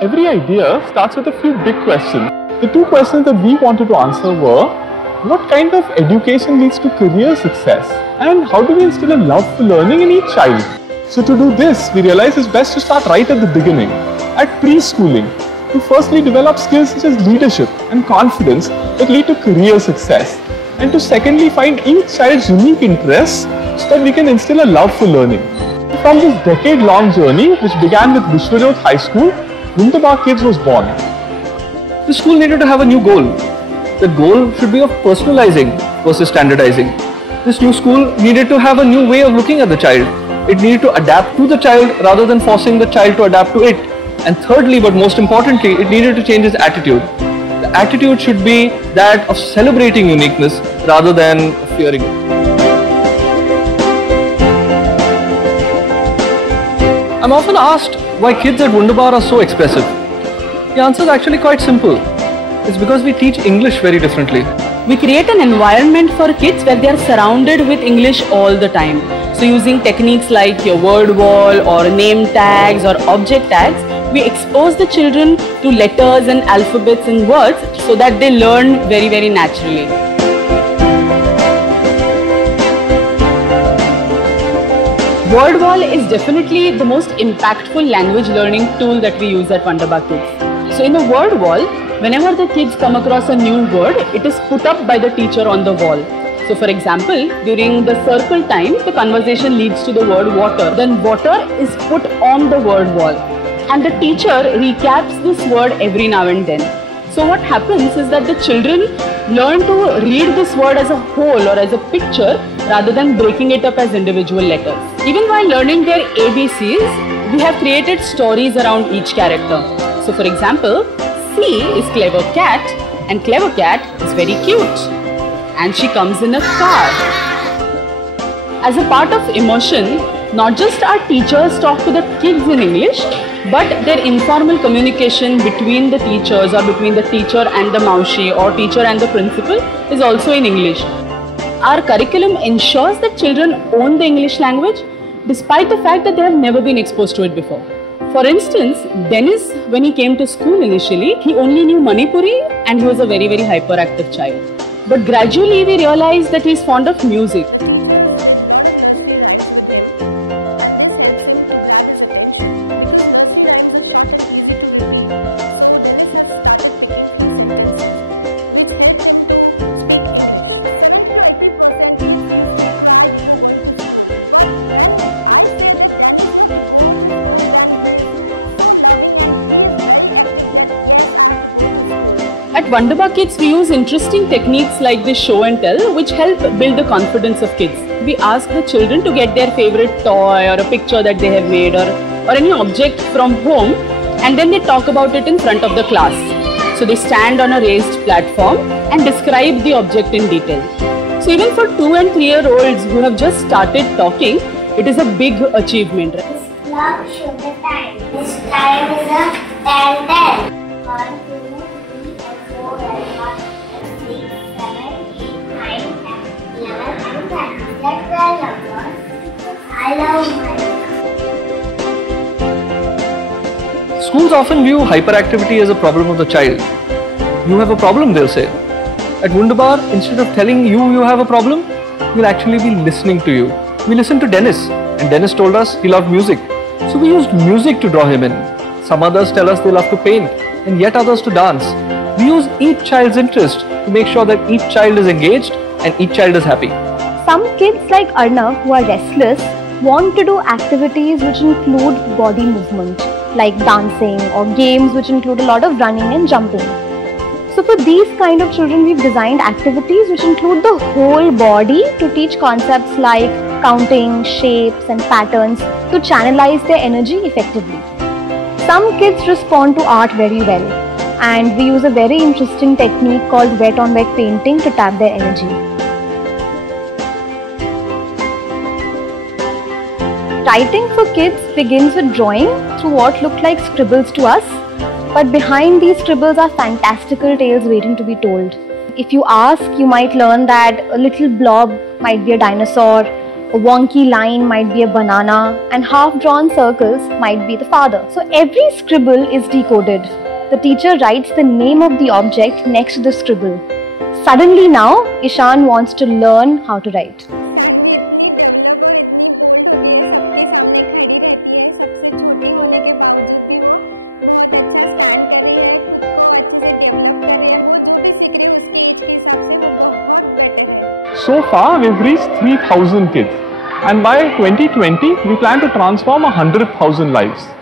Every idea starts with a few big questions. The two questions that we wanted to answer were, what kind of education leads to career success? And how do we instill a love for learning in each child? So to do this, we realized it's best to start right at the beginning, at preschooling, to firstly develop skills such as leadership and confidence that lead to career success. And to secondly find each child's unique interests so that we can instill a love for learning. From this decade-long journey, which began with Vishwajot High School, Wunderbar Kids was born. The school needed to have a new goal. The goal should be of personalizing versus standardizing. This new school needed to have a new way of looking at the child. It needed to adapt to the child rather than forcing the child to adapt to it. And thirdly, but most importantly, it needed to change its attitude. The attitude should be that of celebrating uniqueness rather than fearing it. I'm often asked why kids at Wunderbar are so expressive. The answer is actually quite simple. It's because we teach English very differently. We create an environment for kids where they are surrounded with English all the time. So using techniques like your word wall or name tags or object tags, we expose the children to letters and alphabets and words so that they learn very, very naturally. Word wall is definitely the most impactful language learning tool that we use at Wunderbar Kids. So in the word wall, whenever the kids come across a new word, it is put up by the teacher on the wall. So for example, during the circle time, the conversation leads to the word water. Then water is put on the word wall. And the teacher recaps this word every now and then. So what happens is that the children learn to read this word as a whole or as a picture rather than breaking it up as individual letters. Even while learning their ABCs, we have created stories around each character. So for example, C is clever cat and clever cat is very cute and she comes in a car. As a part of immersion, not just our teachers talk to the kids in English, but their informal communication between the teachers or between the teacher and the maushi or teacher and the principal is also in English. Our curriculum ensures that children own the English language despite the fact that they have never been exposed to it before. For instance, Dennis, when he came to school initially, he only knew Manipuri and he was a very, very hyperactive child. But gradually we realized that he is fond of music. At Wunderbar Kids, we use interesting techniques like this show and tell, which help build the confidence of kids. We ask the children to get their favorite toy or a picture that they have made or any object from home, and then they talk about it in front of the class. So they stand on a raised platform and describe the object in detail. So even for 2 and 3-year-olds who have just started talking, it is a big achievement. Clock show the time. This time is a 10:10. 1, 2, 3, 4, 5, 6, 7, 8, 9, 10, 11, and 12. That's 12 numbers. I love my. Schools often view hyperactivity as a problem of the child. You have a problem, they'll say. At Wunderbar, instead of telling you have a problem, we'll actually be listening to you. We listened to Dennis, and Dennis told us he loved music. So we used music to draw him in. Some others tell us they love to paint, and yet others to dance. We use each child's interest to make sure that each child is engaged and each child is happy. Some kids like Arnav who are restless want to do activities which include body movement, like dancing or games which include a lot of running and jumping. So for these kind of children, we've designed activities which include the whole body to teach concepts like counting, shapes and patterns to channelize their energy effectively. Some kids respond to art very well, and we use a very interesting technique called wet on wet painting to tap their energy. Writing for kids begins with drawing through what look like scribbles to us, but behind these scribbles are fantastical tales waiting to be told. If you ask, you might learn that a little blob might be a dinosaur, A wonky line might be a banana and half-drawn circles might be the father. So every scribble is decoded. The teacher writes the name of the object next to the scribble. Suddenly now, Ishan wants to learn how to write. So far, we've reached 3,000 kids. And by 2020, we plan to transform 100,000 lives.